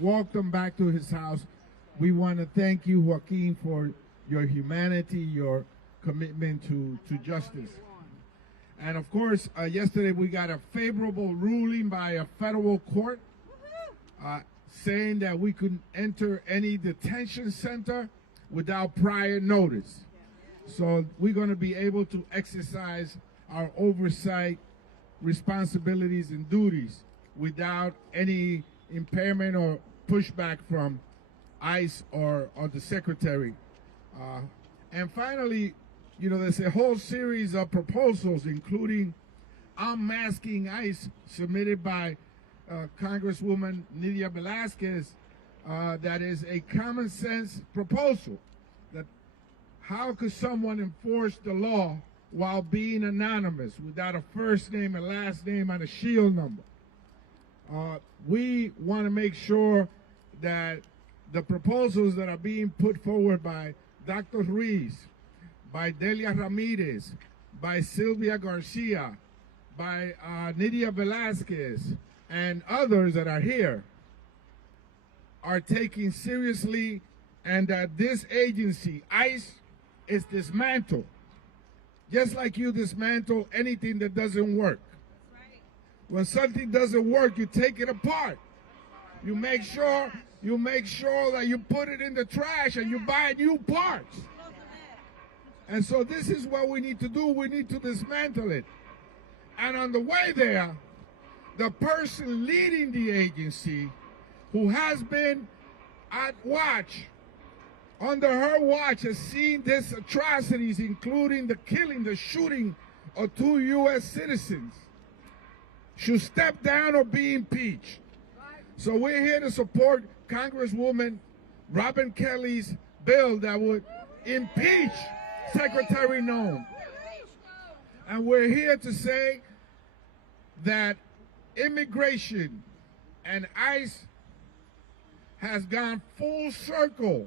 welcome back to his house. We want to thank you, Joaquin, for your humanity, your commitment to justice. And of course, yesterday we got a favorable ruling by a federal court saying that we could enter any detention center without prior notice. So we're going to be able to exercise our oversight responsibilities and duties without any impairment or pushback from ICE or the Secretary. And finally, you know, there's a whole series of proposals, including unmasking ICE, submitted by Congresswoman Nydia Velázquez, that is a common sense proposal. That how could someone enforce the law while being anonymous, without a first name, a last name, and a shield number? We want to make sure that the proposals that are being put forward by Dr. Ruiz, by Delia Ramirez, by Sylvia Garcia, by Nydia Velázquez, and others that are here, are taken seriously, and that this agency, ICE, is dismantled. Just like you dismantle anything that doesn't work. That's right. When something doesn't work, you take it apart. You make sure that you put it in the trash and you buy new parts. And so this is what we need to do. We need to dismantle it. And on the way there, the person leading the agency, who has been at watch, under her watch, has seen these atrocities, including the killing, the shooting of 2 U.S. citizens, should step down or be impeached. So we're here to support Congresswoman Robin Kelly's bill that would impeach Secretary Noem. And we're here to say that immigration and ICE has gone full circle,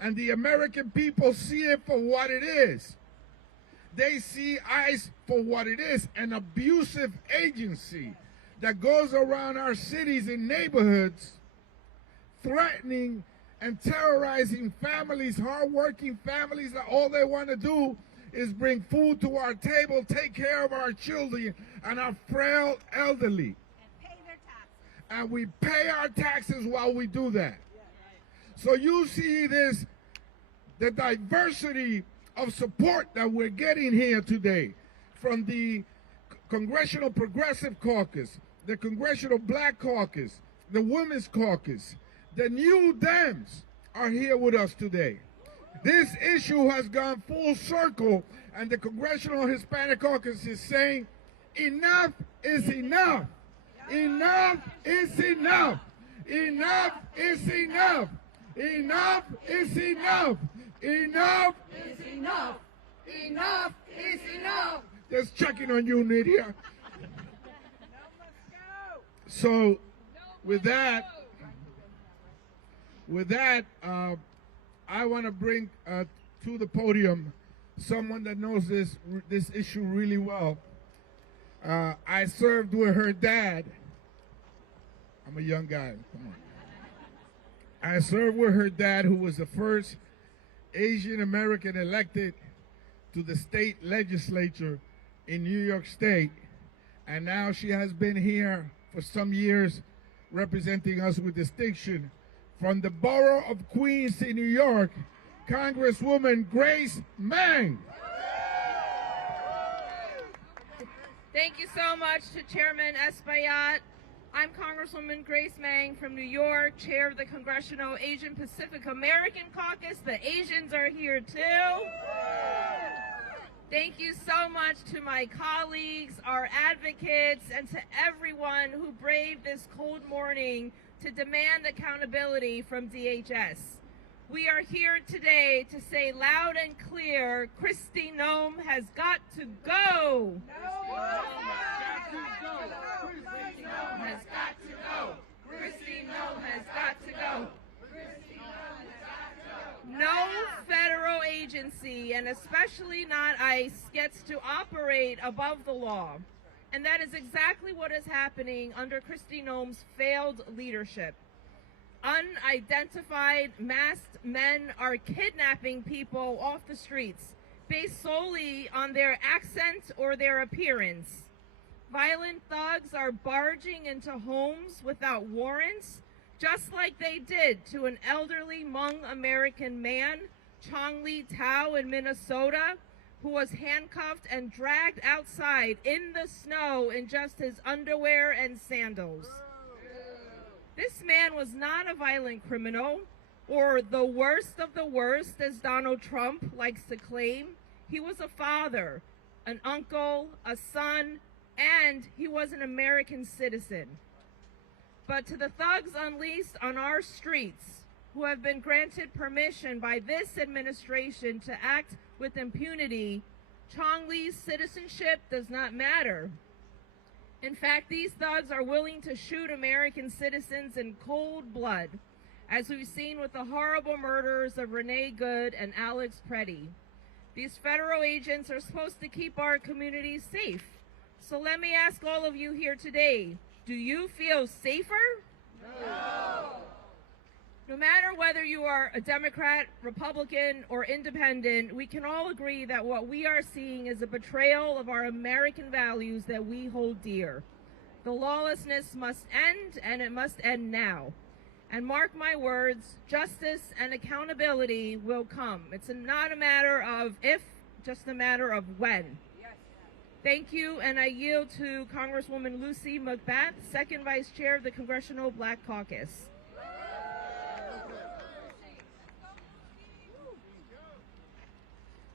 and the American people see it for what it is. They see ICE for what it is, an abusive agency that goes around our cities and neighborhoods threatening and terrorizing families, hardworking families that all they want to do is bring food to our table, take care of our children and our frail elderly. And pay their taxes. And we pay our taxes while we do that. So you see this, the diversity of support that we're getting here today from the Congressional Progressive Caucus, the Congressional Black Caucus, the Women's Caucus. The New Dems are here with us today. This issue has gone full circle, and the Congressional Hispanic Caucus is saying, enough is enough. Enough is enough. Enough is enough. Enough is enough. Enough is enough. Enough is enough. Just checking on you, Nydia. So, with that, I want to bring to the podium someone that knows this issue really well. I served with her dad. I'm a young guy. Come on. I served with her dad, who was the first Asian American elected to the state legislature in New York State, and now she has been here for some years representing us with distinction. From the borough of Queens in New York, Congresswoman Grace Meng. Thank you so much to Chairman Espaillat. I'm Congresswoman Grace Meng from New York, chair of the Congressional Asian Pacific American Caucus. The Asians are here too. Thank you so much to my colleagues, our advocates, and to everyone who braved this cold morning to demand accountability from DHS. We are here today to say loud and clear, Kristi Noem has got to go. Has got to go. Kristi Noem has got to go. No federal agency, and especially not ICE, gets to operate above the law. And that is exactly what is happening under Kristi Noem's failed leadership. unidentified masked men are kidnapping people off the streets based solely on their accent or their appearance. Violent thugs are barging into homes without warrants, just like they did to an elderly Hmong American man, Chong Lee Tao in Minnesota, who was handcuffed and dragged outside in the snow in just his underwear and sandals. This man was not a violent criminal, or the worst of the worst, as Donald Trump likes to claim. He was a father, an uncle, a son, and he was an American citizen. But to the thugs unleashed on our streets, who have been granted permission by this administration to act with impunity, Chong Lee's citizenship does not matter. In fact, these thugs are willing to shoot American citizens in cold blood, as we've seen with the horrible murders of Renee Good and Alex Preddy. These federal agents are supposed to keep our communities safe. So let me ask all of you here today, do you feel safer? No. No matter whether you are a Democrat, Republican, or independent, we can all agree that what we are seeing is a betrayal of our American values that we hold dear. The lawlessness must end, and it must end now. And mark my words, justice and accountability will come. It's not a matter of if, just a matter of when. Thank you, and I yield to Congresswoman Lucy McBath, Second Vice Chair of the Congressional Black Caucus.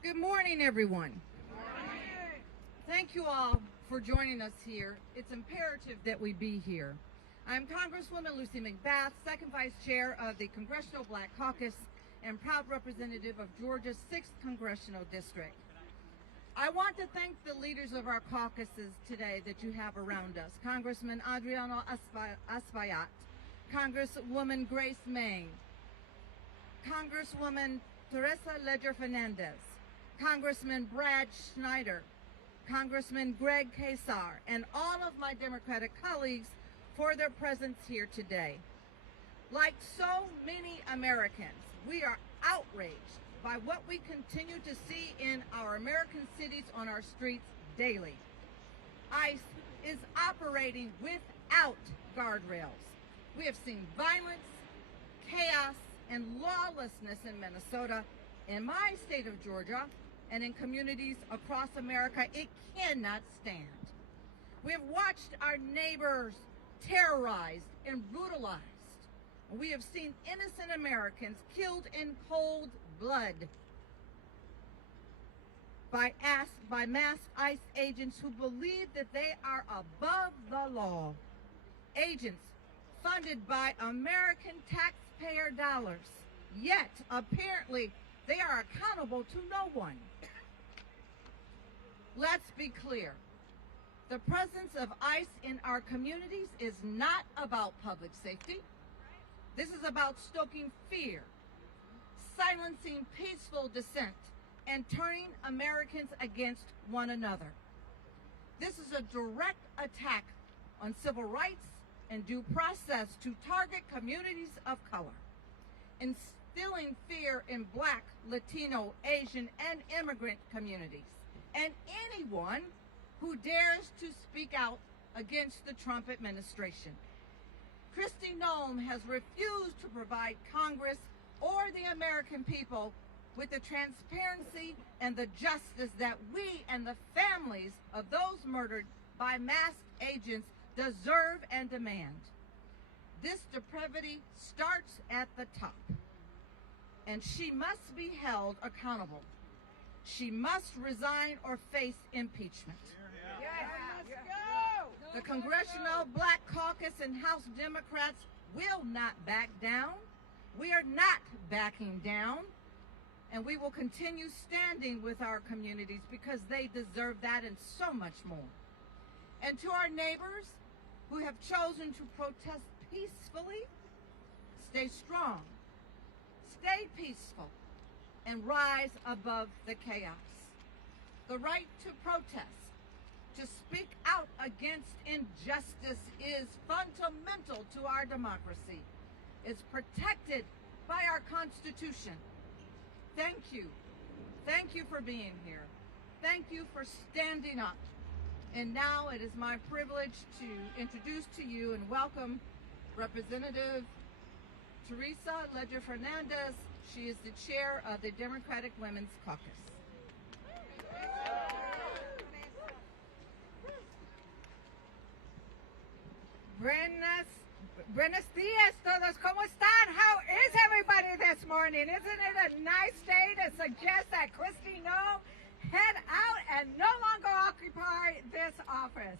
Good morning, everyone. Thank you all for joining us here. It's imperative that we be here. I'm Congresswoman Lucy McBath, Second Vice Chair of the Congressional Black Caucus and proud representative of Georgia's 6th Congressional District. I want to thank the leaders of our caucuses today that you have around us. Congressman Adriano Espaillat, Congresswoman Grace Meng, Congresswoman Teresa Ledger Fernandez, Congressman Brad Schneider, Congressman Greg Casar, and all of my Democratic colleagues for their presence here today. Like so many Americans, we are outraged by what we continue to see in our American cities on our streets daily. ICE is operating without guardrails. We have seen violence, chaos, and lawlessness in Minnesota, in my state of Georgia, and in communities across America. It cannot stand. We have watched our neighbors terrorized and brutalized. We have seen innocent Americans killed in cold blood by masked ICE agents who believe that they are above the law. Agents funded by American taxpayer dollars, yet apparently they are accountable to no one. Let's be clear. The presence of ICE in our communities is not about public safety. This is about stoking fear, silencing peaceful dissent, and turning Americans against one another. This is a direct attack on civil rights and due process to target communities of color, instilling fear in Black, Latino, Asian, and immigrant communities, and anyone who dares to speak out against the Trump administration. Kristi Noem has refused to provide Congress or the American people with the transparency and the justice that we and the families of those murdered by masked agents deserve and demand. This depravity starts at the top, and she must be held accountable. She must resign or face impeachment. The Congressional Black Caucus and House Democrats will not back down. We are not backing down, and we will continue standing with our communities because they deserve that and so much more. And to our neighbors who have chosen to protest peacefully, stay strong, stay peaceful, and rise above the chaos. The right to protest, to speak out against injustice, is fundamental to our democracy. is protected by our Constitution. Thank you. Thank you for being here. Thank you for standing up. And now it is my privilege to introduce to you and welcome Representative Teresa Ledger Fernandez. She is the chair of the Democratic Women's Caucus. Buenos dias todos. ¿Cómo están? How is everybody this morning? Isn't it a nice day to suggest that Kristi Noem head out and no longer occupy this office?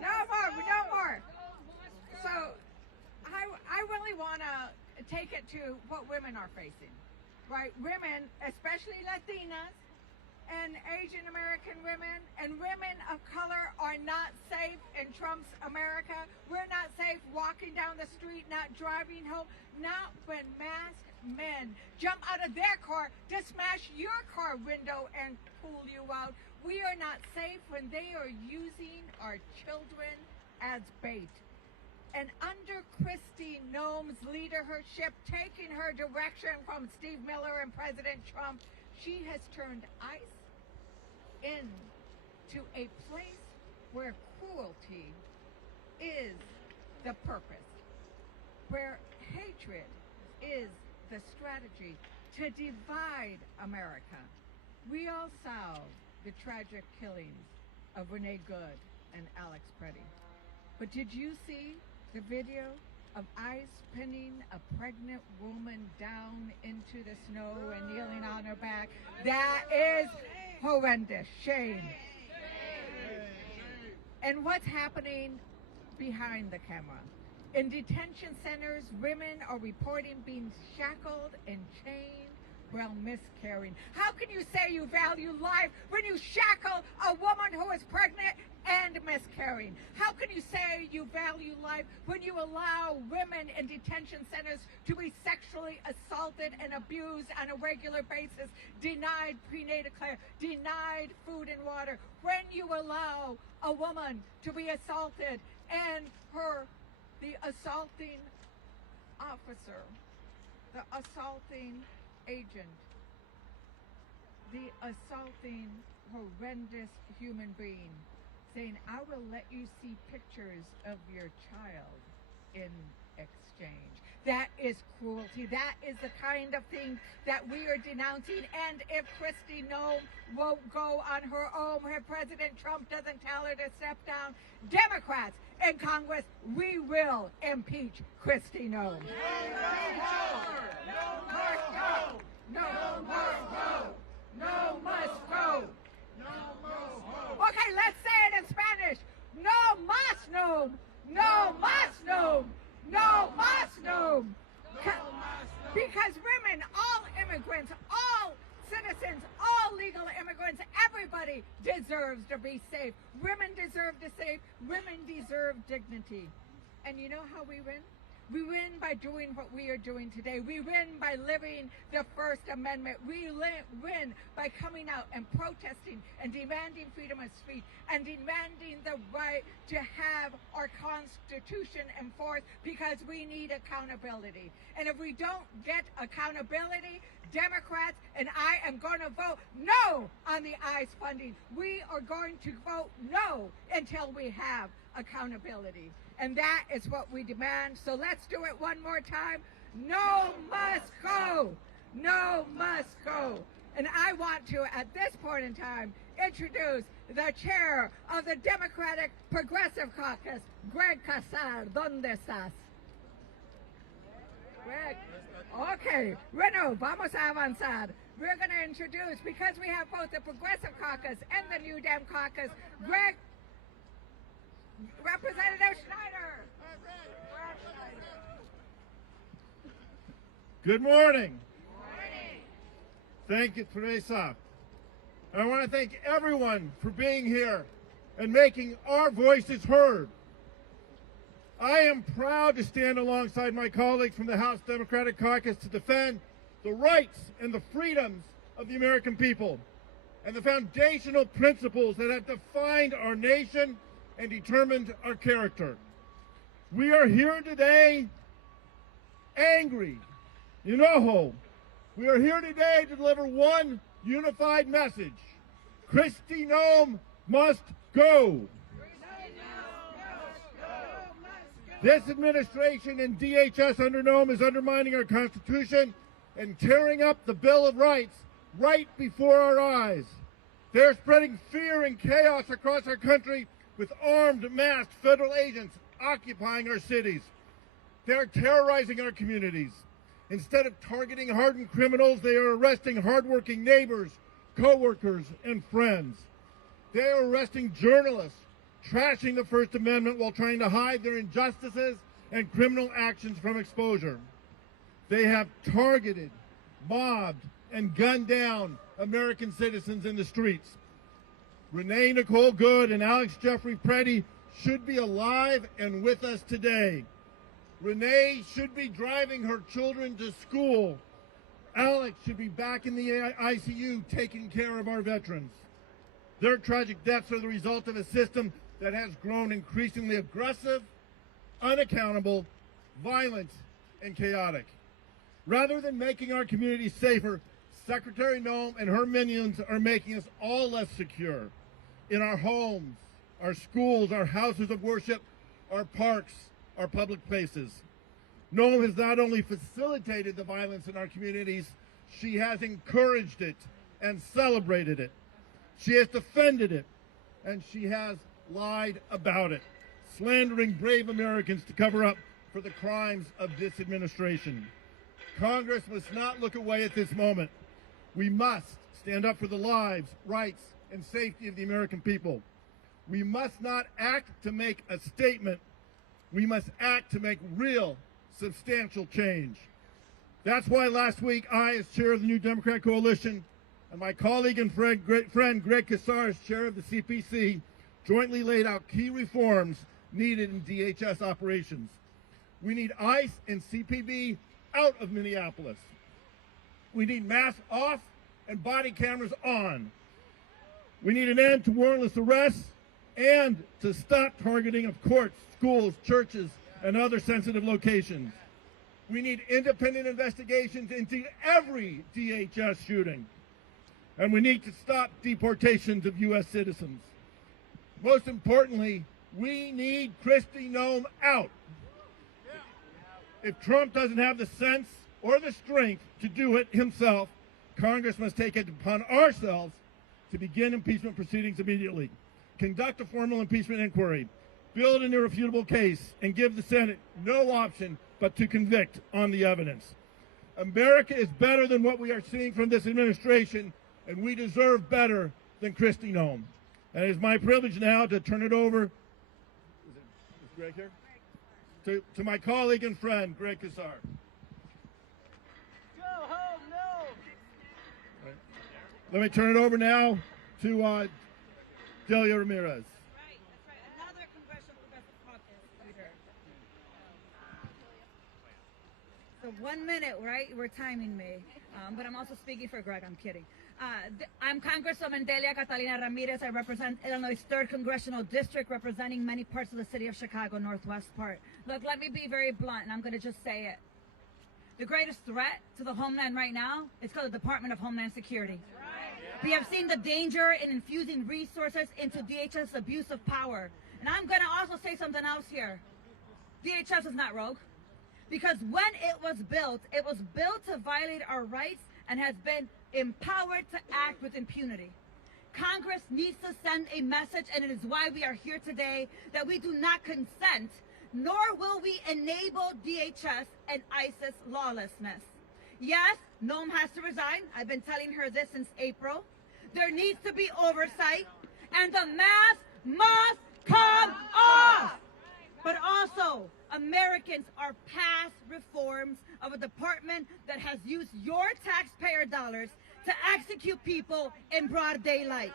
No more. So I really want to take it to what women are facing, right? Women, especially Latinas and Asian American women and women of color, are not safe in Trump's America. We're not safe walking down the street, not driving home, not when masked men jump out of their car to smash your car window and pull you out. We are not safe when they are using our children as bait. And under Kristi Noem's leadership, taking her direction from Steve Miller and President Trump, she has turned ICE into a place where cruelty is the purpose, where hatred is the strategy to divide America. We all saw the tragic killings of Renee Good and Alex Preddy. But did you see the video of ICE pinning a pregnant woman down into the snow and kneeling on her back? That is horrendous. Shame. And what's happening behind the camera? In detention centers, women are reporting being shackled and chained while miscarrying. How can you say you value life when you shackle a woman who is pregnant and miscarrying? How can you say you value life when you allow women in detention centers to be sexually assaulted and abused on a regular basis, denied prenatal care, denied food and water, when you allow a woman to be assaulted and the assaulting officer, the assaulting agent, the assaulting horrendous human being saying, I will let you see pictures of your child in exchange. That is cruelty. That is the kind of thing that we are denouncing. And if Kristi Noem won't go on her own, if President Trump doesn't tell her to step down, Democrats in Congress, we will impeach Kristi Noem. No must go. Okay, let's say it in Spanish. No mas Noem. No mas Noem. No mas Noem. Because women, all immigrants, all citizens, all legal immigrants, everybody deserves to be safe. Women deserve to save. Women deserve dignity. And you know how we win? We win by doing what we are doing today. We win by living the First Amendment. We win by coming out and protesting and demanding freedom of speech and demanding the right to have our Constitution enforced, because we need accountability. And if we don't get accountability, Democrats and I am going to vote no on the ICE funding. We are going to vote no until we have accountability. And that is what we demand. So let's do it one more time. No must go. No must go. And I want to, at this point in time, introduce the chair of the Democratic Progressive Caucus, Greg Casar. ¿Dónde estás? Greg. Okay, bueno, vamos a avanzar. We're going to introduce, because we have both the Progressive Caucus and the New Dem Caucus, Representative Schneider. Good morning. Thank you, Teresa. I want to thank everyone for being here and making our voices heard. I am proud to stand alongside my colleagues from the House Democratic Caucus to defend the rights and the freedoms of the American people and the foundational principles that have defined our nation and determined our character. We are here today angry, enojo. We are here today to deliver one unified message. Kristi Noem must go. This administration and DHS under Noem is undermining our Constitution and tearing up the Bill of Rights right before our eyes. They're spreading fear and chaos across our country with armed, masked federal agents occupying our cities. They're terrorizing our communities. Instead of targeting hardened criminals, they are arresting hardworking neighbors, co-workers, and friends. They are arresting journalists, trashing the First Amendment while trying to hide their injustices and criminal actions from exposure. They have targeted, mobbed, and gunned down American citizens in the streets. Renee Nicole Good and Alex Jeffrey Preddy should be alive and with us today. Renee should be driving her children to school. Alex should be back in the ICU taking care of our veterans. Their tragic deaths are the result of a system that has grown increasingly aggressive, unaccountable, violent, and chaotic. Rather than making our communities safer, Secretary Noem and her minions are making us all less secure in our homes, our schools, our houses of worship, our parks, our public places. Noem has not only facilitated the violence in our communities, she has encouraged it and celebrated it. She has defended it, and she has lied about it, slandering brave Americans to cover up for the crimes of this administration. Congress must not look away at this moment. We must stand up for the lives, rights, and safety of the American people. We must not act to make a statement. We must act to make real, substantial change. That's why last week I, as chair of the New Democrat Coalition, and my colleague and friend Greg Casar, as chair of the CPC, jointly laid out key reforms needed in DHS operations. We need ICE and CPB out of Minneapolis. We need masks off and body cameras on. We need an end to warrantless arrests and to stop targeting of courts, schools, churches, and other sensitive locations. We need independent investigations into every DHS shooting. And we need to stop deportations of U.S. citizens. Most importantly, we need Kristi Noem out. If Trump doesn't have the sense or the strength to do it himself, Congress must take it upon ourselves to begin impeachment proceedings immediately, conduct a formal impeachment inquiry, build an irrefutable case, and give the Senate no option but to convict on the evidence. America is better than what we are seeing from this administration, and we deserve better than Kristi Noem. And it is my privilege now to turn it over, is Greg here? To my colleague and friend, Greg Casar. Go home, no! Right. Let me turn it over now to Delia Ramirez. Right, that's right. Another Congressional Progressive Caucus leader. So 1 minute, right? We're timing me. But I'm also speaking for Greg. I'm kidding. I'm Congresswoman Delia Catalina Ramirez. I represent Illinois' 3rd Congressional District, representing many parts of the city of Chicago, northwest part. Look, let me be very blunt, and I'm going to just say it. The greatest threat to the homeland right now is called the Department of Homeland Security. We have seen the danger in infusing resources into DHS abuse of power. And I'm going to also say something else here. DHS is not rogue. Because when it was built to violate our rights and has been empowered to act with impunity. Congress needs to send a message, and it is why we are here today, that we do not consent, nor will we enable DHS and ISIS lawlessness. Yes, Noem has to resign. I've been telling her this since April. There needs to be oversight, and the mask must come off. But also, Americans are past reforms of a department that has used your taxpayer dollars to execute people in broad daylight.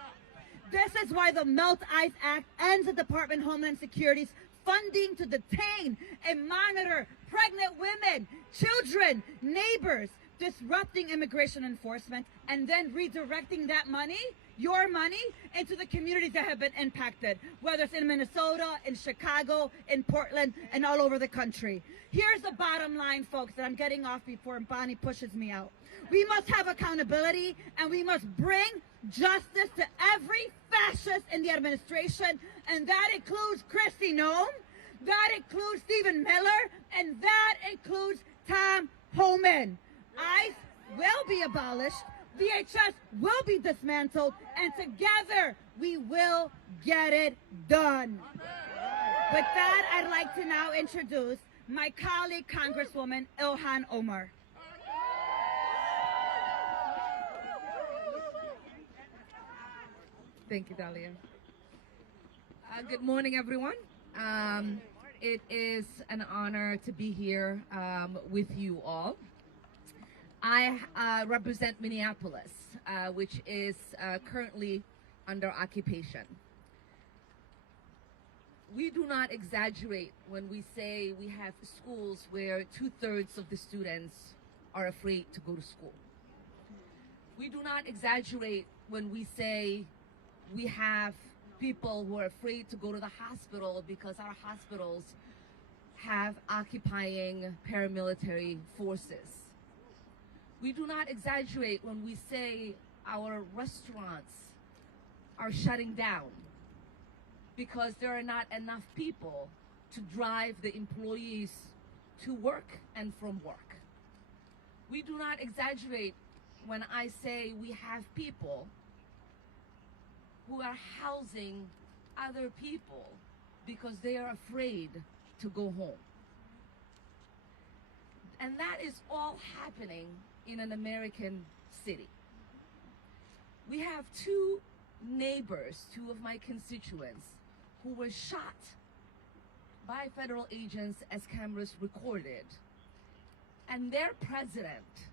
This is why the Melt Ice Act ends the Department of Homeland Security's funding to detain and monitor pregnant women, children, neighbors, disrupting immigration enforcement, and then redirecting that money, your money, into the communities that have been impacted, whether it's in Minnesota, in Chicago, in Portland, and all over the country. Here's the bottom line, folks, that I'm getting off before Bonnie pushes me out. We must have accountability, and we must bring justice to every fascist in the administration, and that includes Kristi Noem, that includes Stephen Miller, and that includes Tom Homan. ICE will be abolished, DHS will be dismantled, and together we will get it done. With that, I'd like to now introduce my colleague, Congresswoman Ilhan Omar. Thank you, Dahlia. Good morning, everyone. It is an honor to be here with you all. I represent Minneapolis, which is currently under occupation. We do not exaggerate when we say we have schools where 2/3 of the students are afraid to go to school. We do not exaggerate when we say we have people who are afraid to go to the hospital because our hospitals have occupying paramilitary forces. We do not exaggerate when we say our restaurants are shutting down because there are not enough people to drive the employees to work and from work. We do not exaggerate when I say we have people who are housing other people because they are afraid to go home. And that is all happening in an American city. We have two neighbors, two of my constituents, who were shot by federal agents as cameras recorded. And their president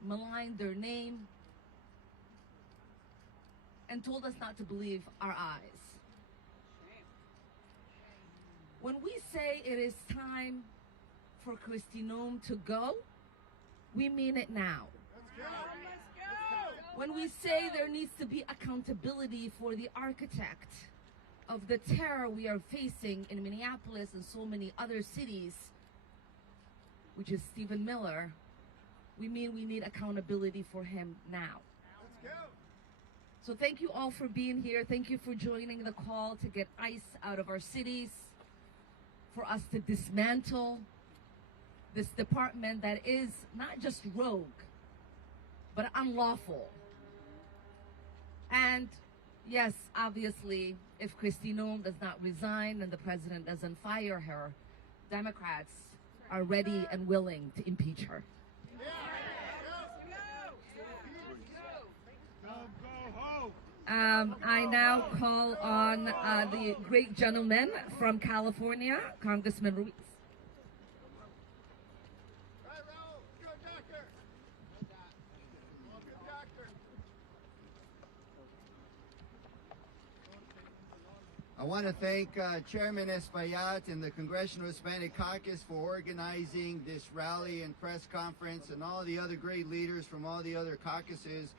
maligned their name and told us not to believe our eyes. When we say it is time for Kristi Noem to go, we mean it now. When we say there needs to be accountability for the architect of the terror we are facing in Minneapolis and so many other cities, which is Stephen Miller, we mean we need accountability for him now. So thank you all for being here. Thank you for joining the call to get ICE out of our cities, for us to dismantle this department that is not just rogue, but unlawful. And yes, obviously, if Kristi Noem does not resign and the president doesn't fire her, Democrats are ready and willing to impeach her. I now call on the great gentleman from California, Congressman Ruiz. I want to thank Chairman Espaillat and the Congressional Hispanic Caucus for organizing this rally and press conference, and all the other great leaders from all the other caucuses.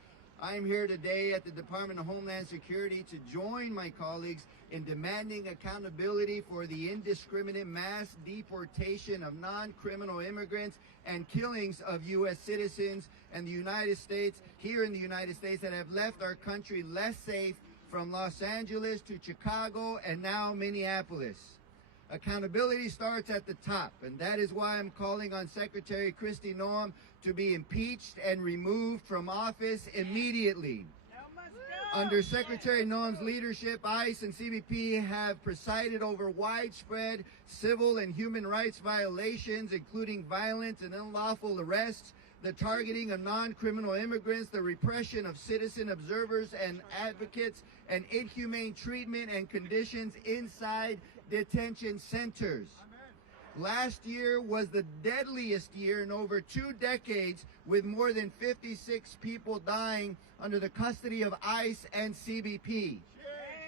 I am here today at the Department of Homeland Security to join my colleagues in demanding accountability for the indiscriminate mass deportation of non-criminal immigrants and killings of U.S. citizens and the United States, here in the United States, that have left our country less safe, from Los Angeles to Chicago and now Minneapolis. Accountability starts at the top, and that is why I'm calling on Secretary Kristi Noem to be impeached and removed from office immediately. Under Secretary Noem's leadership, ICE and CBP have presided over widespread civil and human rights violations, including violent and unlawful arrests, the targeting of non-criminal immigrants, the repression of citizen observers and advocates, and inhumane treatment and conditions inside detention centers. Last year was the deadliest year in over 2 decades, with more than 56 people dying under the custody of ICE and CBP.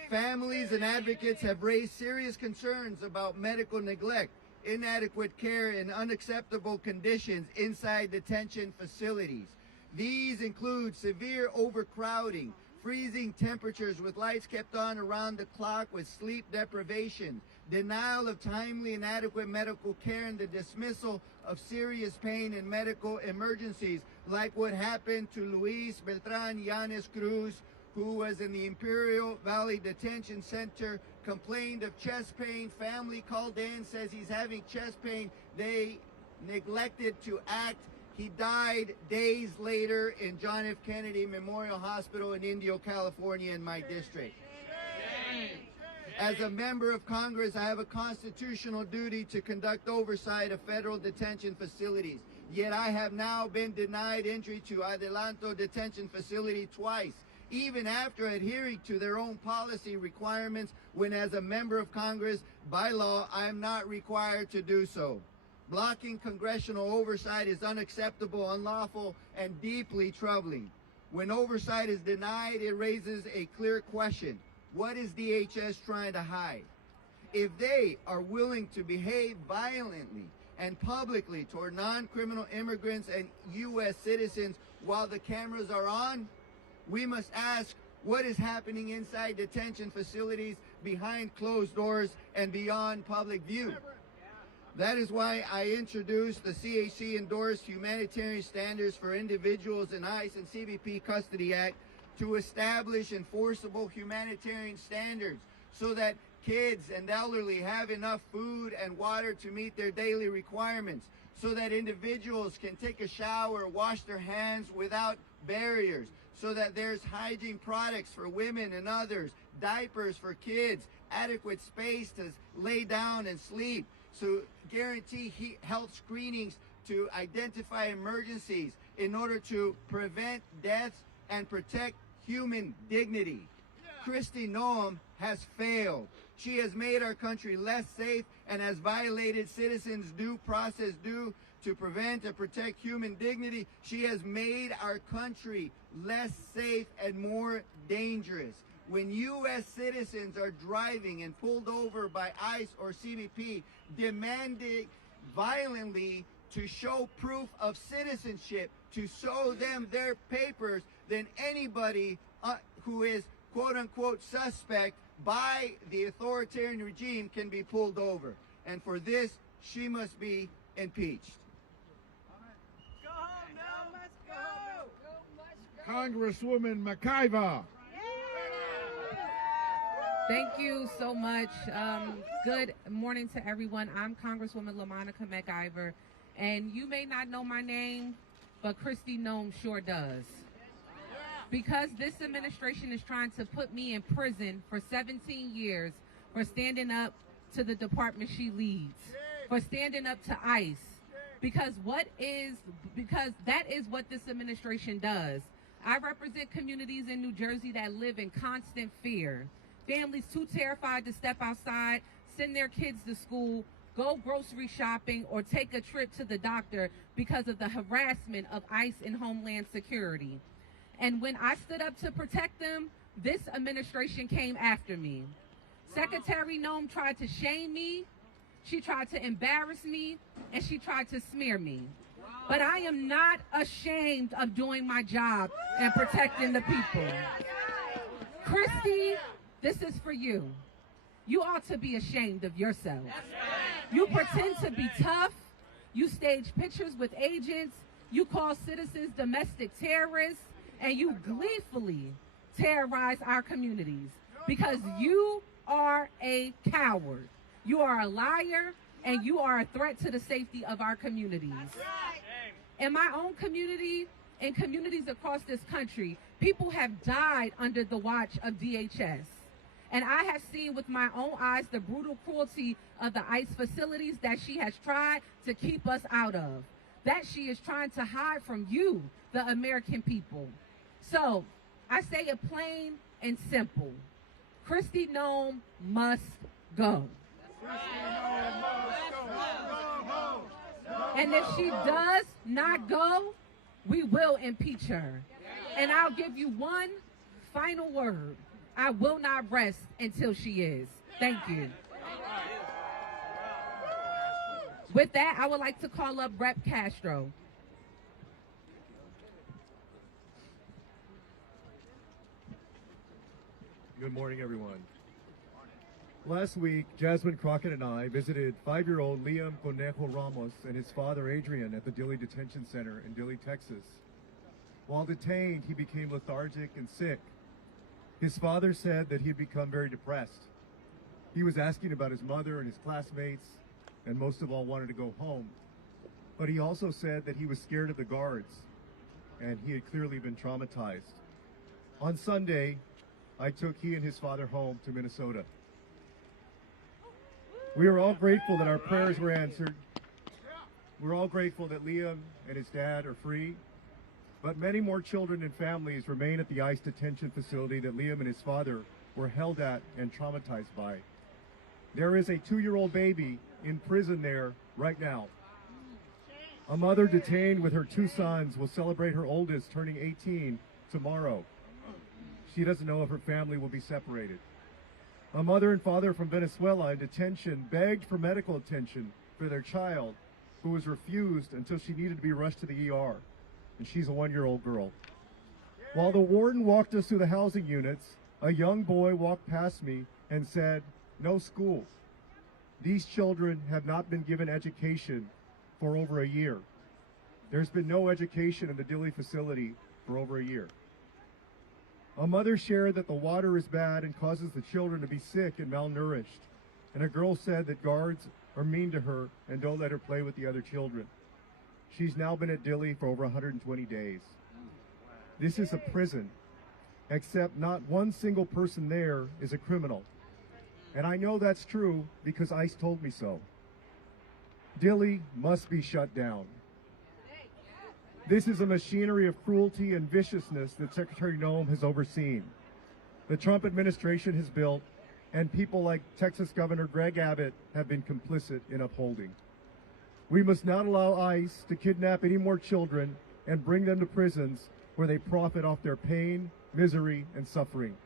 Families and advocates have raised serious concerns about medical neglect, inadequate care, and unacceptable conditions inside detention facilities. These include severe overcrowding, freezing temperatures with lights kept on around the clock with sleep deprivation, denial of timely and adequate medical care, and the dismissal of serious pain and medical emergencies, like what happened to Luis Beltran Yanes Cruz, who was in the Imperial Valley Detention Center, complained of chest pain. Family called in, says he's having chest pain. They neglected to act. He died days later in John F. Kennedy Memorial Hospital in Indio, California, in my district. As a member of Congress, I have a constitutional duty to conduct oversight of federal detention facilities. Yet I have now been denied entry to Adelanto Detention Facility twice, even after adhering to their own policy requirements, when as a member of Congress, by law, I am not required to do so. Blocking congressional oversight is unacceptable, unlawful, and deeply troubling. When oversight is denied, it raises a clear question. What is DHS trying to hide? If they are willing to behave violently and publicly toward non-criminal immigrants and U.S. citizens while the cameras are on, we must ask what is happening inside detention facilities behind closed doors and beyond public view. That is why I introduced the CHC-endorsed Humanitarian Standards for Individuals in ICE and CBP Custody Act to establish enforceable humanitarian standards so that kids and elderly have enough food and water to meet their daily requirements, so that individuals can take a shower, wash their hands without barriers, so that there's hygiene products for women and others, diapers for kids, adequate space to lay down and sleep, so guarantee health screenings to identify emergencies in order to prevent deaths and protect human dignity. Kristi Noem has failed. She has made our country less safe and has violated citizens' due process due to prevent and protect human dignity. She has made our country less safe and more dangerous. When U.S. citizens are driving and pulled over by ICE or CBP, demanding violently to show proof of citizenship, to show them their papers, then anybody who is quote-unquote suspect by the authoritarian regime can be pulled over. And for this, she must be impeached. Go home, no must go. Congresswoman McIver. Thank you so much. Good morning to everyone. I'm Congresswoman LaMonica McIver, and you may not know my name, but Kristi Noem sure does. Because this administration is trying to put me in prison for 17 years for standing up to the department she leads, for standing up to ICE, because that is what this administration does. I represent communities in New Jersey that live in constant fear. Families too terrified to step outside, send their kids to school, go grocery shopping, or take a trip to the doctor because of the harassment of ICE and Homeland Security. And when I stood up to protect them, this administration came after me. Secretary Noem tried to shame me, she tried to embarrass me, and she tried to smear me. But I am not ashamed of doing my job and protecting the people. Kristi, this is for you. You ought to be ashamed of yourself. You pretend to be tough. You stage pictures with agents. You call citizens domestic terrorists. And you gleefully terrorize our communities because you are a coward. You are a liar, and you are a threat to the safety of our communities. In my own community and communities across this country, people have died under the watch of DHS. And I have seen with my own eyes the brutal cruelty of the ICE facilities that she has tried to keep us out of, that she is trying to hide from you, the American people. So I say it plain and simple. Kristi Noem must go. And if she does not go, we will impeach her. And I'll give you one final word. I will not rest until she is. Thank you. With that, I would like to call up Rep. Castro. Good morning, everyone. Last week, Jasmine Crockett and I visited 5-year-old Liam Conejo Ramos and his father Adrian at the Dilley Detention Center in Dilley, Texas. While detained, he became lethargic and sick. His father said that he had become very depressed. He was asking about his mother and his classmates, and most of all wanted to go home. But he also said that he was scared of the guards, and he had clearly been traumatized. On Sunday, I took he and his father home to Minnesota. We are all grateful that our prayers were answered. We're all grateful that Liam and his dad are free, but many more children and families remain at the ICE detention facility that Liam and his father were held at and traumatized by. There is a 2-year-old baby in prison there right now. A mother detained with her 2 sons will celebrate her oldest turning 18 tomorrow. She doesn't know if her family will be separated. A mother and father from Venezuela in detention begged for medical attention for their child, who was refused until she needed to be rushed to the ER, and she's a 1-year-old girl. While the warden walked us through the housing units, a young boy walked past me and said, "No school." These children have not been given education for over a year. There's been no education in the Dilley facility for over a year. A mother shared that the water is bad and causes the children to be sick and malnourished. And a girl said that guards are mean to her and don't let her play with the other children. She's now been at Dilley for over 120 days. This is a prison, except not one single person there is a criminal. And I know that's true because ICE told me so. Dilley must be shut down. This is a machinery of cruelty and viciousness that Secretary Noem has overseen. The Trump administration has built, and people like Texas Governor Greg Abbott have been complicit in upholding. We must not allow ICE to kidnap any more children and bring them to prisons where they profit off their pain, misery, and suffering.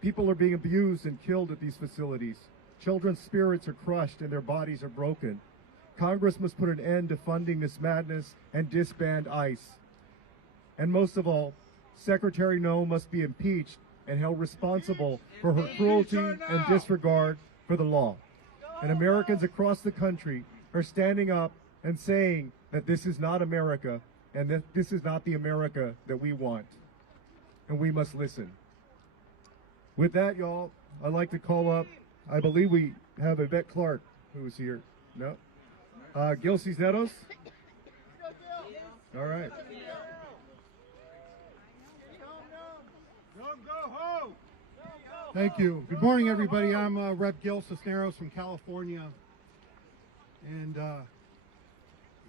People are being abused and killed at these facilities. Children's spirits are crushed and their bodies are broken. Congress must put an end to funding this madness and disband ICE. And most of all, Secretary Noem must be impeached and held responsible for her cruelty and disregard for the law. And Americans across the country are standing up and saying that this is not America and that this is not the America that we want. And we must listen. With that, y'all, I'd like to call up, I believe we have Yvette Clark who's here. No? Gil Cisneros? All right. Thank you. Good morning, everybody. I'm Rep. Gil Cisneros from California. And,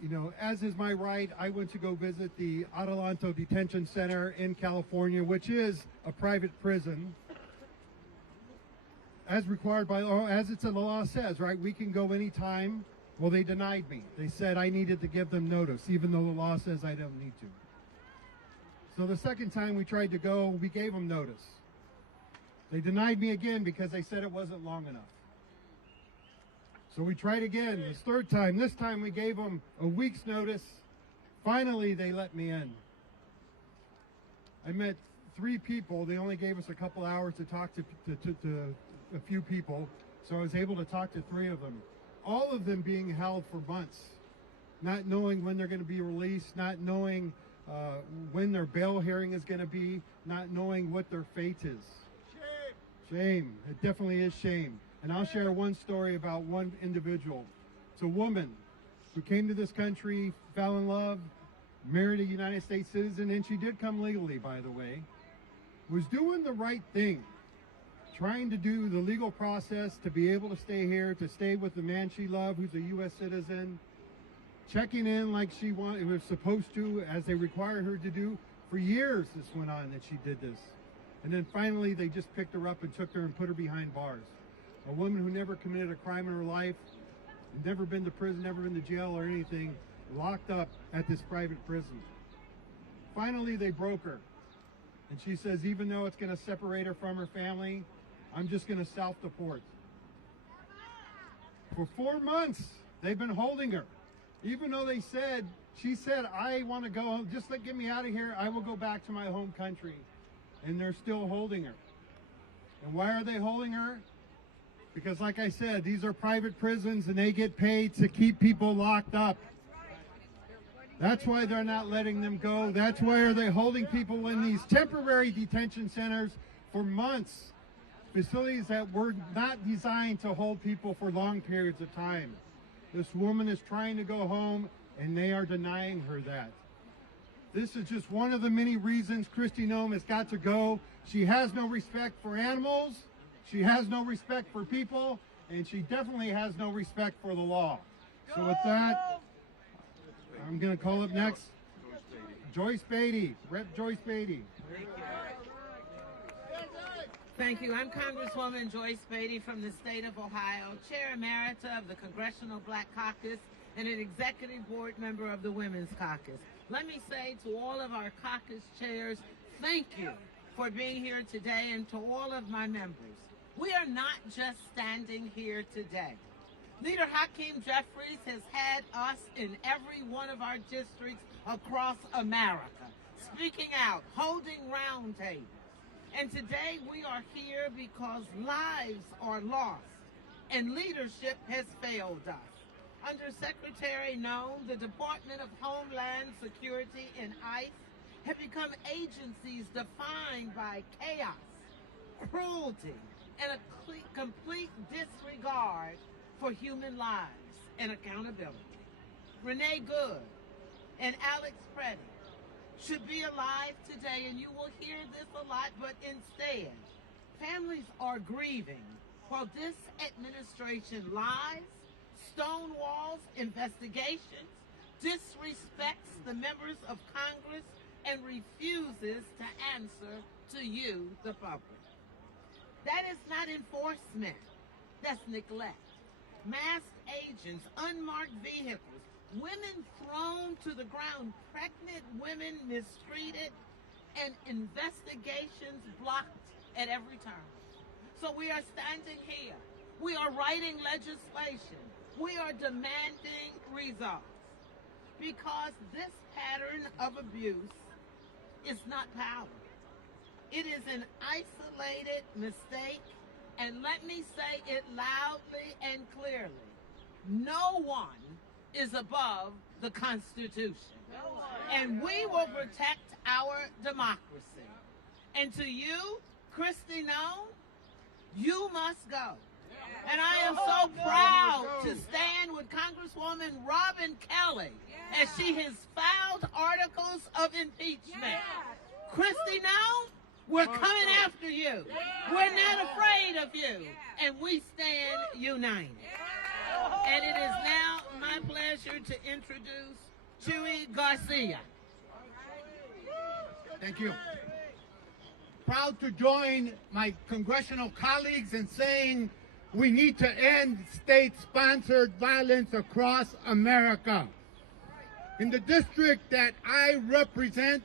you know, as is my right, I went to go visit the Adelanto Detention Center in California, which is a private prison. As required by law, as it's in the law says, right? We can go anytime. Well, they denied me. They said I needed to give them notice, even though the law says I don't need to. So the second time we tried to go, we gave them notice. They denied me again because they said it wasn't long enough. So we tried again, this third time. This time we gave them a week's notice. Finally, they let me in. I met 3 people. They only gave us a couple hours to talk to a few people. So I was able to talk to 3 of them. All of them being held for months, not knowing when they're going to be released, not knowing when their bail hearing is going to be, not knowing what their fate is. Shame. It definitely is shame. And I'll share one story about one individual. It's a woman who came to this country, fell in love, married a United States citizen, and she did come legally, by the way, was doing the right thing, trying to do the legal process to be able to stay here, to stay with the man she loved, who's a U.S. citizen, checking in like she was supposed to, as they required her to do. For years this went on that she did this. And then finally they just picked her up and took her and put her behind bars. A woman who never committed a crime in her life, never been to prison, never been to jail or anything, locked up at this private prison. Finally they broke her. And she says, even though it's going to separate her from her family, I'm just going to self-deport. For 4 months, They've been holding her. Even though she said, I want to go home, just get me out of here, I will go back to my home country. And they're still holding her. And why are they holding her? Because like I said, these are private prisons and they get paid to keep people locked up. That's why they're not letting them go. That's why are they holding people in these temporary detention centers for months. Facilities that were not designed to hold people for long periods of time. This woman is trying to go home and they are denying her that. This is just one of the many reasons Kristi Noem has got to go. She has no respect for animals, she has no respect for people, and she definitely has no respect for the law. So with that, I'm going to call up next Joyce Beatty, Rep. Joyce Beatty. Thank you. I'm Congresswoman Joyce Beatty from the state of Ohio, Chair Emerita of the Congressional Black Caucus and an Executive Board member of the Women's Caucus. Let me say to all of our caucus chairs, thank you for being here today, and to all of my members. We are not just standing here today. Leader Hakeem Jeffries has had us in every one of our districts across America, speaking out, holding roundtables. And today we are here because lives are lost and leadership has failed us. Under Secretary Noem, the Department of Homeland Security and ICE have become agencies defined by chaos, cruelty, and a complete disregard for human lives and accountability. Renee Good and Alex Preddy should be alive today, and you will hear this a lot, but instead, families are grieving while this administration lies, stonewalls investigations, disrespects the members of Congress, and refuses to answer to you, the public. That is not enforcement, that's neglect. Masked agents, unmarked vehicles, women thrown to the ground, pregnant women mistreated, and investigations blocked at every turn. So we are standing here. We are writing legislation. We are demanding results because this pattern of abuse is not power. It is an isolated mistake, and let me say it loudly and clearly. No one is above the Constitution. And we will protect our democracy. And to you, Kristi Noem, you must go. And I am so proud to stand with Congresswoman Robin Kelly as she has filed articles of impeachment. Kristi Noem, we're coming after you. We're not afraid of you. And we stand united. And it is now my pleasure to introduce Chuy Garcia. Thank you. Proud to join my congressional colleagues in saying we need to end state-sponsored violence across America. In the district that I represent,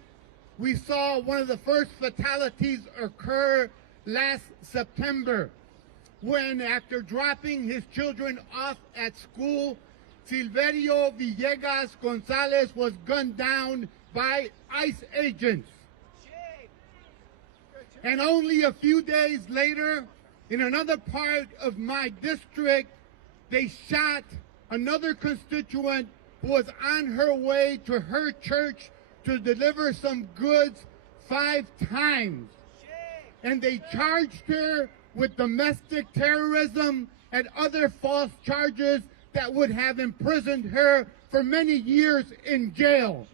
we saw one of the first fatalities occur last September when, after dropping his children off at school, Silverio Villegas Gonzalez was gunned down by ICE agents. And only a few days later, in another part of my district, they shot another constituent who was on her way to her church to deliver some goods 5 times. And they charged her with domestic terrorism and other false charges that would have imprisoned her for many years in jail.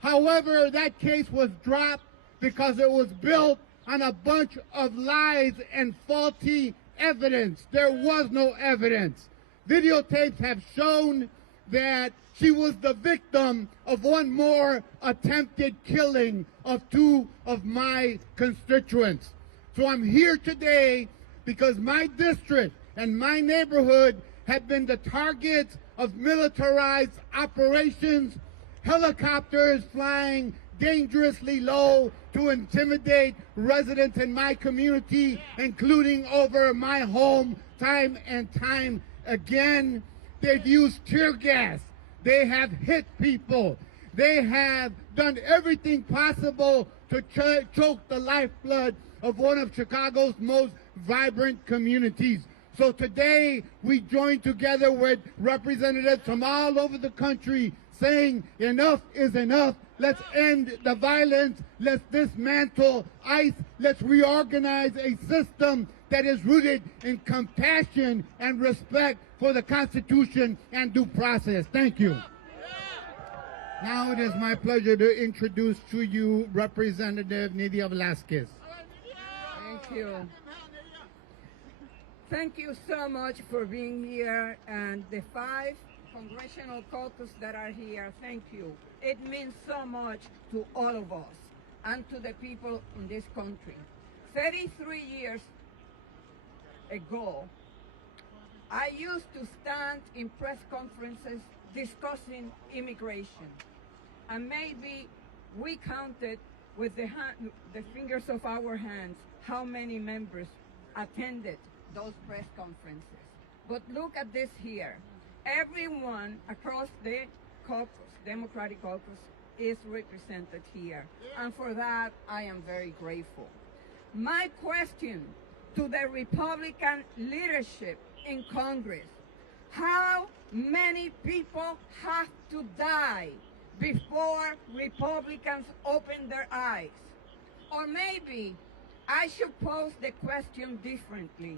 However, that case was dropped because it was built on a bunch of lies and faulty evidence. There was no evidence. Videotapes have shown that she was the victim of one more attempted killing of 2 of my constituents. So I'm here today because my district and my neighborhood have been the targets of militarized operations, helicopters flying dangerously low to intimidate residents in my community, including over my home time and time again. They've used tear gas. They have hit people. They have done everything possible to choke the lifeblood of one of Chicago's most vibrant communities. So today we join together with representatives from all over the country saying enough is enough. Let's end the violence. Let's dismantle ICE. Let's reorganize a system that is rooted in compassion and respect for the Constitution and due process. Thank you. Now it is my pleasure to introduce to you Representative Nydia Velázquez. Thank you. Thank you so much for being here, and the 5 congressional caucus that are here, thank you. It means so much to all of us and to the people in this country. 33 years ago, I used to stand in press conferences discussing immigration, and maybe we counted with the fingers of our hands how many members attended those press conferences. But look at this here. Everyone across the caucus, Democratic caucus, is represented here. And for that, I am very grateful. My question to the Republican leadership in Congress: how many people have to die before Republicans open their eyes? Or maybe I should pose the question differently.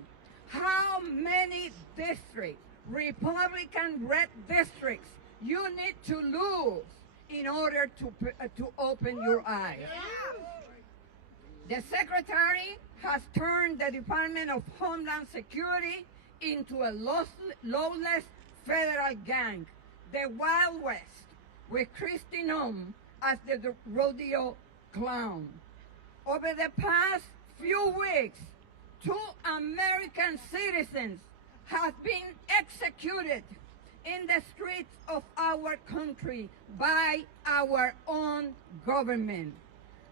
How many districts, Republican red districts, you need to lose in order to open your eyes? The Secretary has turned the Department of Homeland Security into a lawless federal gang, the Wild West, with Kristi Noem as the rodeo clown. Over the past few weeks, 2 American citizens have been executed in the streets of our country by our own government.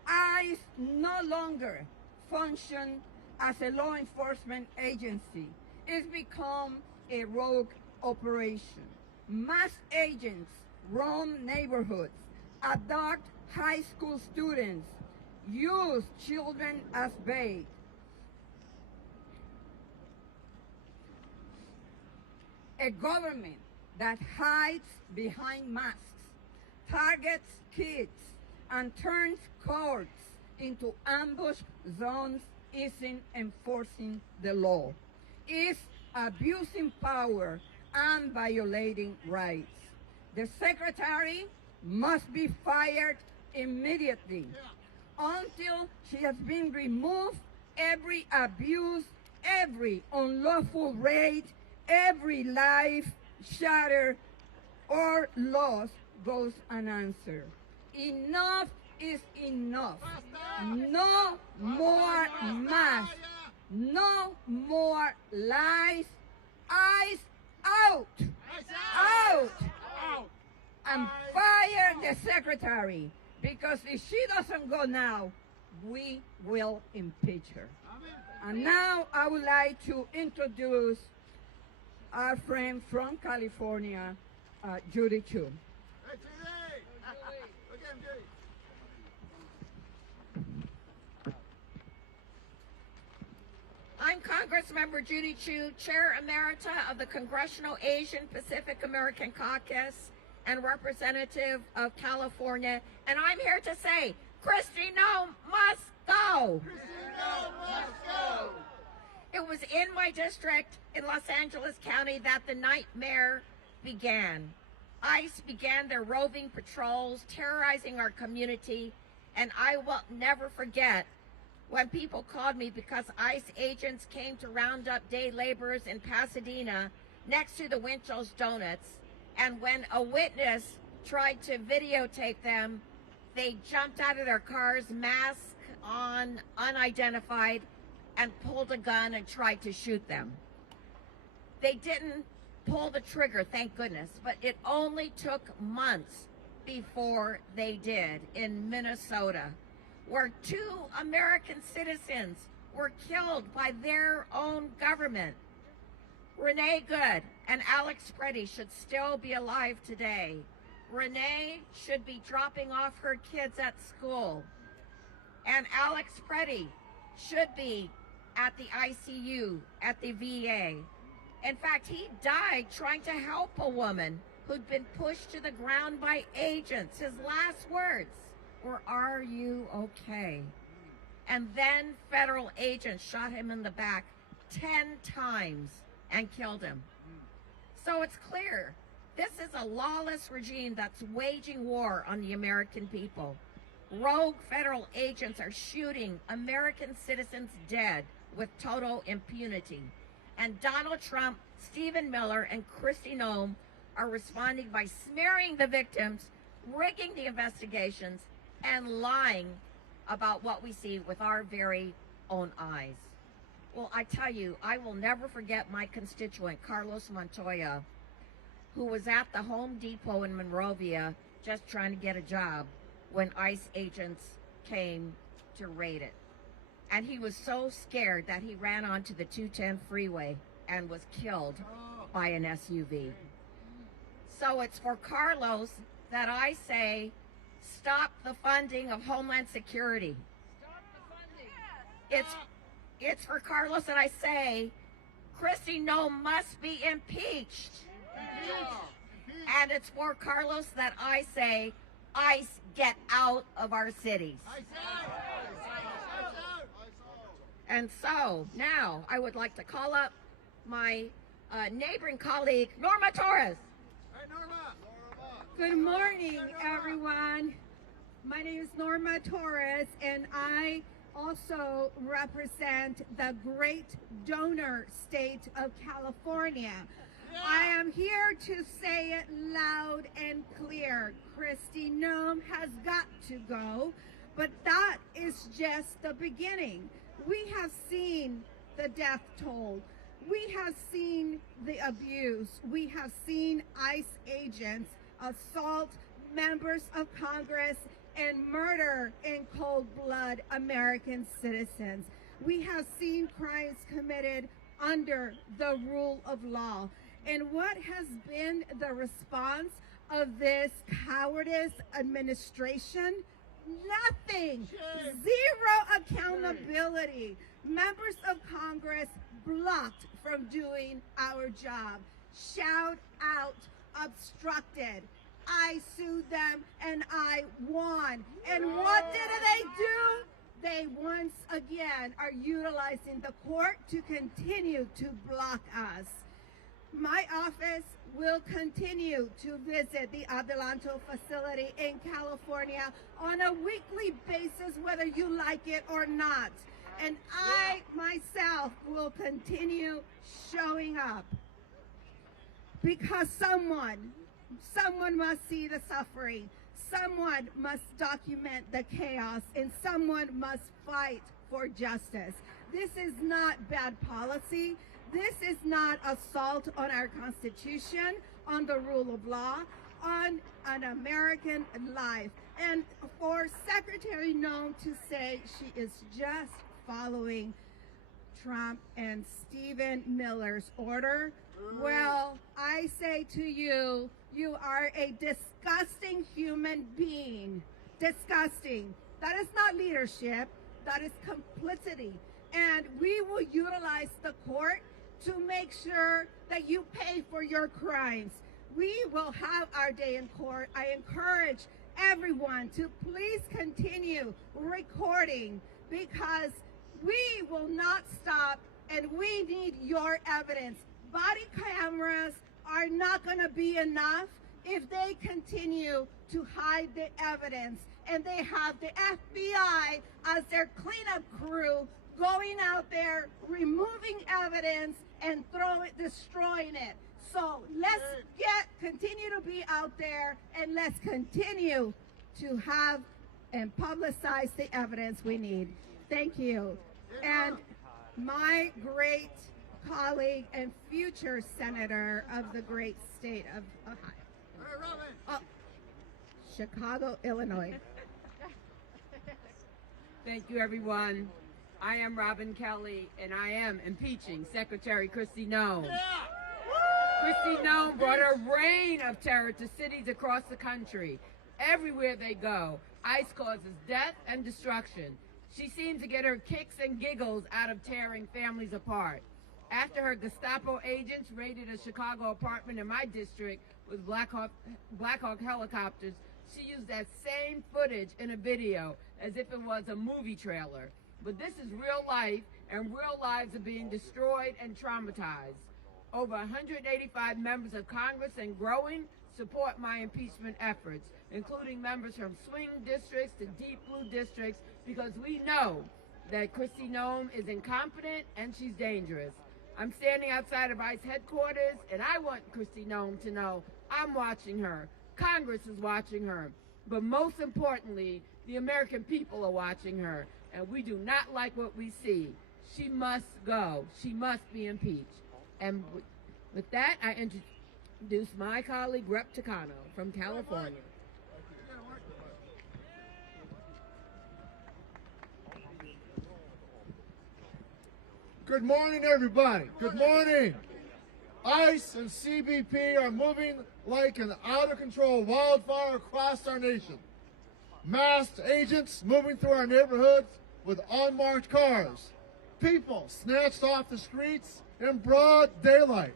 ICE no longer functions as a law enforcement agency. It's become a rogue operation. Mass agents roam neighborhoods, abduct high school students, use children as bait. A government that hides behind masks, targets kids, and turns courts into ambush zones isn't enforcing the law. It's abusing power and violating rights. The Secretary must be fired immediately. Until she has been removed, every abuse, every unlawful raid, every life shattered or lost goes unanswered. Enough is enough. No more masks. No more lies. ICE out. Out. And fire the Secretary, because if she doesn't go now, we will impeach her. And now I would like to introduce our friend from California, Judy Chu. I'm Congressmember Judy Chu, Chair Emerita of the Congressional Asian Pacific American Caucus and representative of California, and I'm here to say, Kristi Noem must go! Kristi Noem must go! It was in my district in Los Angeles County that the nightmare began. ICE began their roving patrols, terrorizing our community, and I will never forget when people called me because ICE agents came to round up day laborers in Pasadena next to the Winchell's Donuts, and when a witness tried to videotape them, they jumped out of their cars, mask on, unidentified, and pulled a gun and tried to shoot them. They didn't pull the trigger, thank goodness, but it only took months before they did in Minnesota, where 2 American citizens were killed by their own government. Renee Good and Alex Preddy should still be alive today. Renee should be dropping off her kids at school. And Alex Preddy should be at the ICU, at the VA. In fact, he died trying to help a woman who'd been pushed to the ground by agents. His last words were, "Are you okay?" And then federal agents shot him in the back 10 times and killed him. So it's clear, this is a lawless regime that's waging war on the American people. Rogue federal agents are shooting American citizens dead with total impunity. And Donald Trump, Stephen Miller, and Kristi Noem are responding by smearing the victims, rigging the investigations, and lying about what we see with our very own eyes. Well, I tell you, I will never forget my constituent, Carlos Montoya, who was at the Home Depot in Monrovia just trying to get a job when ICE agents came to raid it. And he was so scared that he ran onto the 210 freeway and was killed by an SUV. So it's for Carlos that I say, stop the funding of Homeland Security. Stop the funding. It's for Carlos that I say, Kristi Noem must be impeached. And it's for Carlos that I say, ICE, get out of our cities. And so now I would like to call up my neighboring colleague, Norma Torres. Hey, Norma. Good morning, everyone. My name is Norma Torres, and I also represent the great donor state of California. Yeah. I am here to say it loud and clear. Kristi Noem has got to go, but that is just the beginning. We have seen the death toll. We have seen the abuse. We have seen ICE agents assault members of Congress and murder in cold blood American citizens. We have seen crimes committed under the rule of law. And what has been the response of this cowardice administration? Nothing. Zero accountability. Members of Congress blocked from doing our job. Shout out, obstructed. I sued them and I won. And what did they do? They once again are utilizing the court to continue to block us. My office will continue to visit the Adelanto facility in California on a weekly basis, whether you like it or not. And I myself will continue showing up because someone must see the suffering, someone must document the chaos, and someone must fight for justice. This is not bad policy. This is not assault on our Constitution, on the rule of law, on an American life. And for Secretary Noem to say she is just following Trump and Stephen Miller's order, well, I say to you, you are a disgusting human being. Disgusting. That is not leadership. That is complicity. And we will utilize the court to make sure that you pay for your crimes. We will have our day in court. I encourage everyone to please continue recording because we will not stop and we need your evidence. Body cameras are not going to be enough if they continue to hide the evidence and they have the FBI as their cleanup crew going out there, removing evidence and destroying it. So let's continue to be out there and let's continue to have and publicize the evidence we need. Thank you. And my great colleague and future senator of the great state of Ohio. Chicago, Illinois. Thank you, everyone. I am Robin Kelly, and I am impeaching Secretary Kristi Noem. Kristi Noem brought a reign of terror to cities across the country. Everywhere they go, ICE causes death and destruction. She seems to get her kicks and giggles out of tearing families apart. After her Gestapo agents raided a Chicago apartment in my district with Black Hawk helicopters, she used that same footage in a video as if it was a movie trailer. But this is real life, and real lives are being destroyed and traumatized. Over 185 members of Congress and growing support my impeachment efforts, including members from swing districts to deep blue districts, because we know that Kristi Noem is incompetent and she's dangerous. I'm standing outside of ICE headquarters, and I want Kristi Noem to know I'm watching her. Congress is watching her. But most importantly, the American people are watching her, and we do not like what we see. She must go. She must be impeached. And with that, I introduce my colleague, Rep. Takano from California. Good morning, everybody. Good morning. ICE and CBP are moving like an out-of-control wildfire across our nation. Masked agents moving through our neighborhoods with unmarked cars. People snatched off the streets in broad daylight.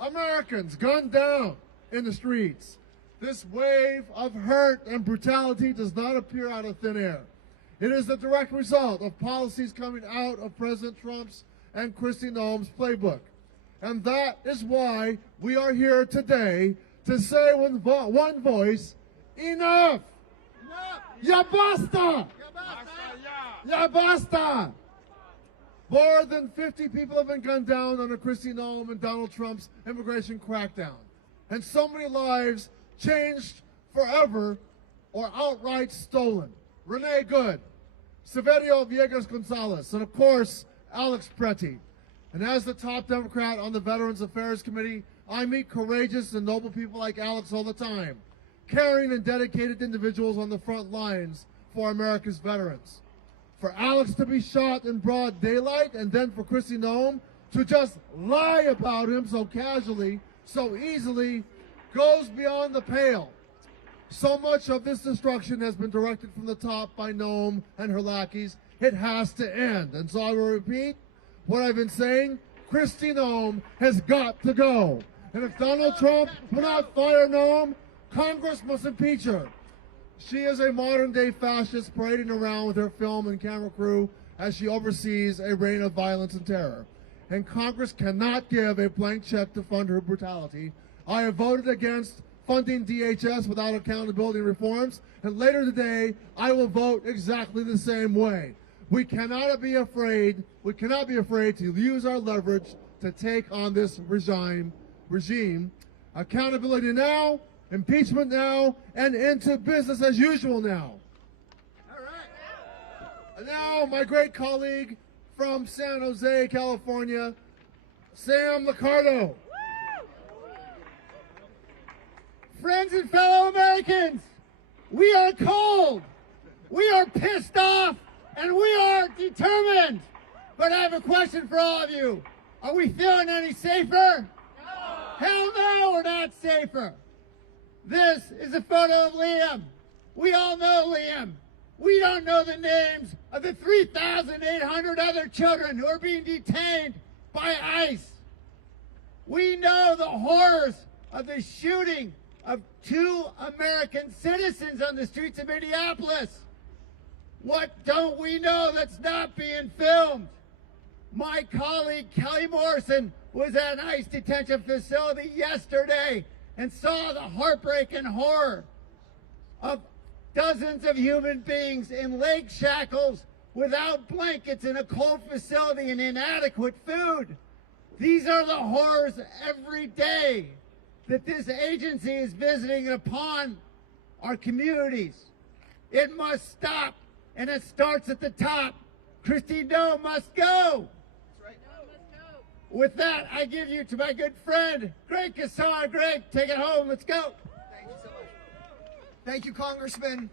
Americans gunned down in the streets. This wave of hurt and brutality does not appear out of thin air. It is the direct result of policies coming out of President Trump's and Kristi Noem's playbook. And that is why we are here today to say with one voice, enough! Ya basta! Ya basta! More than 50 people have been gunned down under Kristi Noem and Donald Trump's immigration crackdown. And so many lives changed forever or outright stolen. Renee Good, Severio Villegas Gonzalez, and of course, Alex Preti. And as the top Democrat on the Veterans Affairs Committee, I meet courageous and noble people like Alex all the time, caring and dedicated individuals on the front lines for America's veterans. For Alex to be shot in broad daylight, and then for Kristi Noem to just lie about him so casually, so easily, goes beyond the pale. So much of this destruction has been directed from the top by Noem and her lackeys. It has to end. And so I will repeat what I've been saying. Kristi Noem has got to go. And if Donald Trump will not fire Noem, Congress must impeach her. She is a modern-day fascist parading around with her film and camera crew as she oversees a reign of violence and terror. And Congress cannot give a blank check to fund her brutality. I have voted against funding DHS without accountability reforms, and later today, I will vote exactly the same way. We cannot be afraid to use our leverage to take on this regime. Accountability now, impeachment now, and into business as usual now. All right. And now, my great colleague from San Jose, California, Sam Liccardo. Friends and fellow Americans, we are cold, we are pissed off, and we are determined. But I have a question for all of you. Are we feeling any safer? No. Hell no, we're not safer. This is a photo of Liam. We all know Liam. We don't know the names of the 3,800 other children who are being detained by ICE. We know the horrors of the shooting of 2 American citizens on the streets of Minneapolis. What don't we know that's not being filmed? My colleague Kelly Morrison was at an ICE detention facility yesterday and saw the heartbreak and horror of dozens of human beings in leg shackles without blankets in a cold facility and inadequate food. These are the horrors every day that this agency is visiting upon our communities. It must stop, and it starts at the top. Kristi Noem must go. That's right. Noem must go. With that, I give you to my good friend, Greg Casar. Greg, take it home. Let's go. Thank you so much. Thank you, Congressman.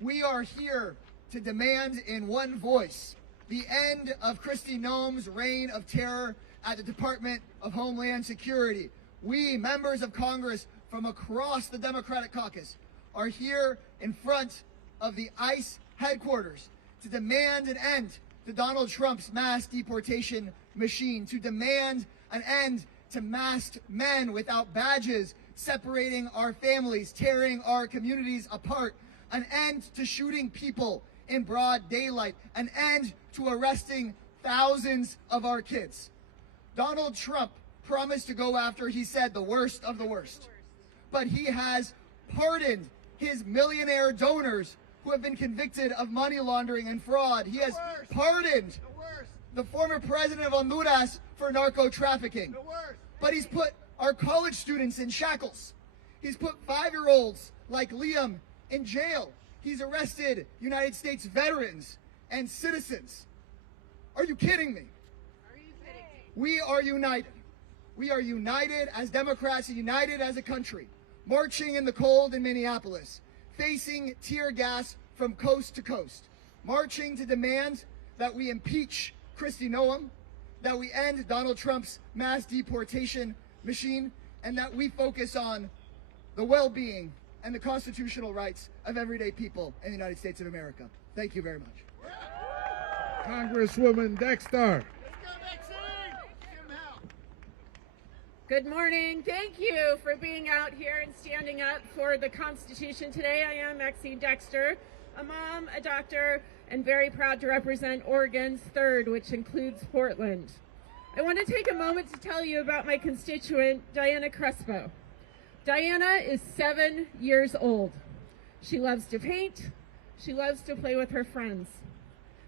We are here to demand in one voice the end of Kristi Noem's reign of terror at the Department of Homeland Security. We, members of Congress from across the Democratic caucus, are here in front of the ICE headquarters to demand an end to Donald Trump's mass deportation machine, to demand an end to masked men without badges separating our families, tearing our communities apart, an end to shooting people in broad daylight, an end to arresting thousands of our kids. Donald Trump promised to go after, he said, the worst of the worst. But he has pardoned his millionaire donors who have been convicted of money laundering and fraud. He has pardoned the former president of Honduras for narco trafficking. But he's put our college students in shackles. He's put 5-year-olds like Liam in jail. He's arrested United States veterans and citizens. Are you kidding me? We are united. We are united as Democrats, united as a country, marching in the cold in Minneapolis, facing tear gas from coast to coast, marching to demand that we impeach Kristi Noem, that we end Donald Trump's mass deportation machine, and that we focus on the well-being and the constitutional rights of everyday people in the United States of America. Thank you very much. Congresswoman Dexter. Good morning. Thank you for being out here and standing up for the Constitution today. I am Maxine Dexter, a mom, a doctor, and very proud to represent Oregon's 3rd, which includes Portland. I want to take a moment to tell you about my constituent, Diana Crespo. Diana is 7 years old. She loves to paint. She loves to play with her friends.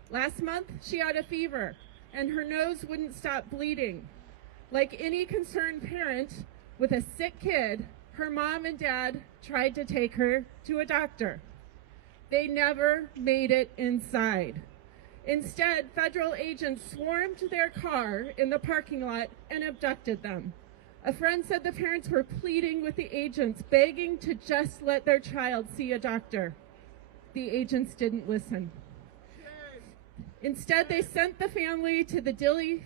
Last month, she had a fever, and her nose wouldn't stop bleeding. Like any concerned parent with a sick kid, her mom and dad tried to take her to a doctor. They never made it inside. Instead, federal agents swarmed their car in the parking lot and abducted them. A friend said the parents were pleading with the agents, begging to just let their child see a doctor. The agents didn't listen. Instead, they sent the family to the Dilley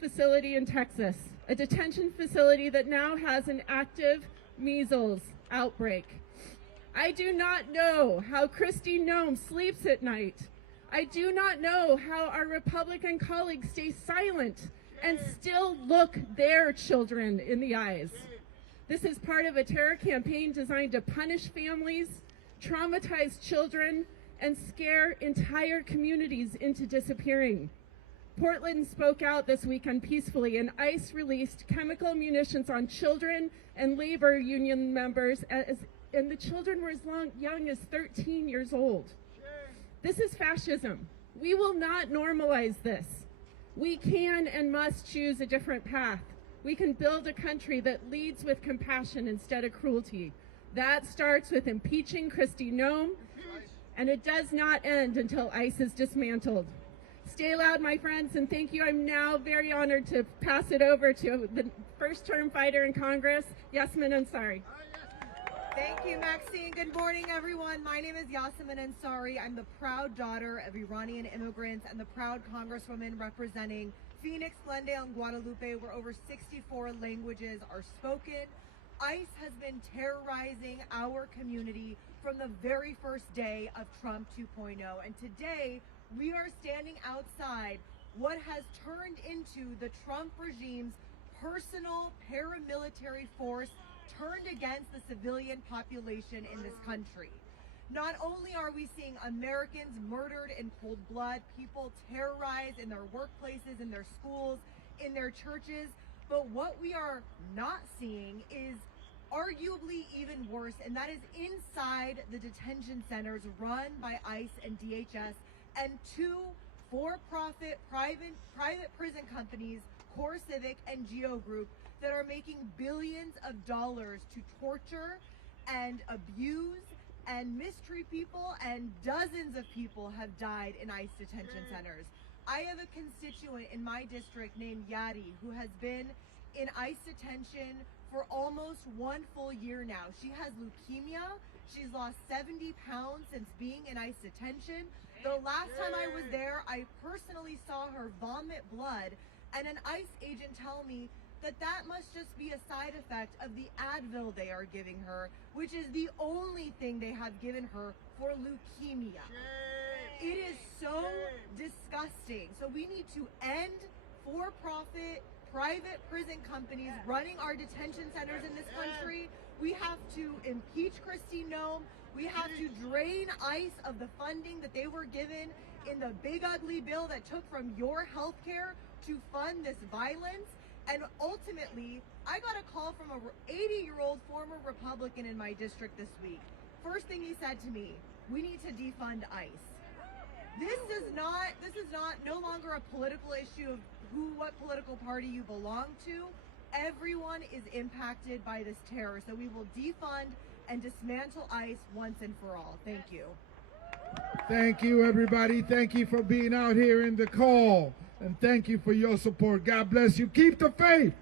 facility in Texas, a detention facility that now has an active measles outbreak. I do not know how Kristi Noem sleeps at night. I do not know how our Republican colleagues stay silent and still look their children in the eyes. This is part of a terror campaign designed to punish families, traumatize children, and scare entire communities into disappearing. Portland spoke out this weekend peacefully, and ICE released chemical munitions on children and labor union members, and the children were as young as 13 years old. This is fascism. We will not normalize this. We can and must choose a different path. We can build a country that leads with compassion instead of cruelty. That starts with impeaching Kristi Noem, and it does not end until ICE is dismantled. Stay loud, my friends, and thank you. I'm now very honored to pass it over to the first-term fighter in Congress, Yasmin Ansari. Thank you, Maxine. Good morning, everyone. My name is Yasmin Ansari. I'm the proud daughter of Iranian immigrants and the proud congresswoman representing Phoenix, Glendale, and Guadalupe, where over 64 languages are spoken. ICE has been terrorizing our community from the very first day of Trump 2.0. And today, we are standing outside what has turned into the Trump regime's personal paramilitary force turned against the civilian population in this country. Not only are we seeing Americans murdered in cold blood, people terrorized in their workplaces, in their schools, in their churches, but what we are not seeing is arguably even worse, and that is inside the detention centers run by ICE and DHS and two for-profit private prison companies, CoreCivic and Geo Group, that are making billions of dollars to torture and abuse and mistreat people, and dozens of people have died in ICE detention centers. I have a constituent in my district named Yadi who has been in ICE detention for almost 1 full year now. She has leukemia, She's lost 70 pounds since being in ICE detention. The last time I was there, I personally saw her vomit blood, and an ICE agent tell me that that must just be a side effect of the Advil they are giving her, which is the only thing they have given her for leukemia. It is so disgusting. So we need to end for-profit private prison companies running our detention centers in this country. We have to impeach Kristi Noem. We have to drain ICE of the funding that they were given in the big ugly bill that took from your health care to fund this violence. And ultimately, I got a call from a 80-year-old former Republican in my district this week. First thing he said to me, we need to defund ICE. This is no longer a political issue of what political party you belong to. Everyone is impacted by this terror, so we will defund and dismantle ICE once and for all. Thank you. Thank you, everybody. Thank you for being out here in the call. And thank you for your support. God bless you. Keep the faith.